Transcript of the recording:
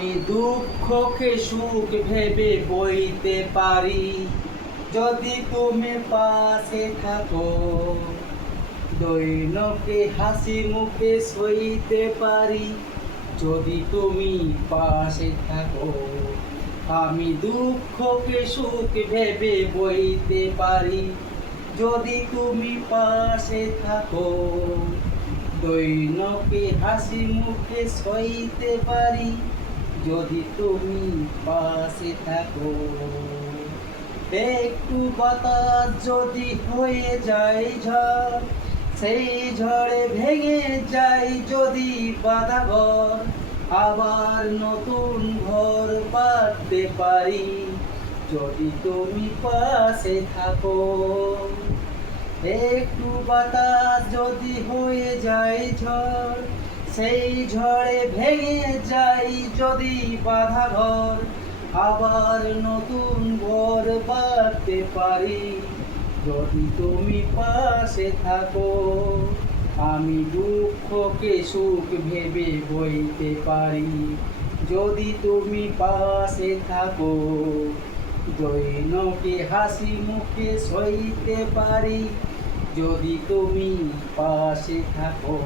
আমি দুঃখকে সুখ ভেবে বইতে পারি যদি তুমি পাশে থাকো। দৈনকে হাসি মুখে সইতে পারি যদি তুমি পাশে থাকো। আমি দুঃখকে সুখ ভেবে বইতে পারি যদি তুমি পাশে থাকো। দৈনকে হাসি মুখে সইতে পারি যদি তুমি পাশে থাকো। একটু বাতাস যদি হয়ে যায় ঝড়, সেই ঝড়ে ভেঙে যায় যদি বাঁধা ঘর, আবার নতুন ঘর বাঁধতে পারি যদি তুমি পাশে থাকো। একটু বাতাস যদি হয়ে যায় ঝড়, সেই ঝড়ে ভেঙে যায় যদি বাঁধা ঘর, আবার নতুন ঘর বাঁধতে পারি যদি তুমি পাশে থাকো। আমি দুঃখকে সুখ ভেবে বইতে পারি যদি তুমি পাশে থাকো। দৈনকে হাসি মুখে সইতে পারি যদি তুমি পাশে থাকো।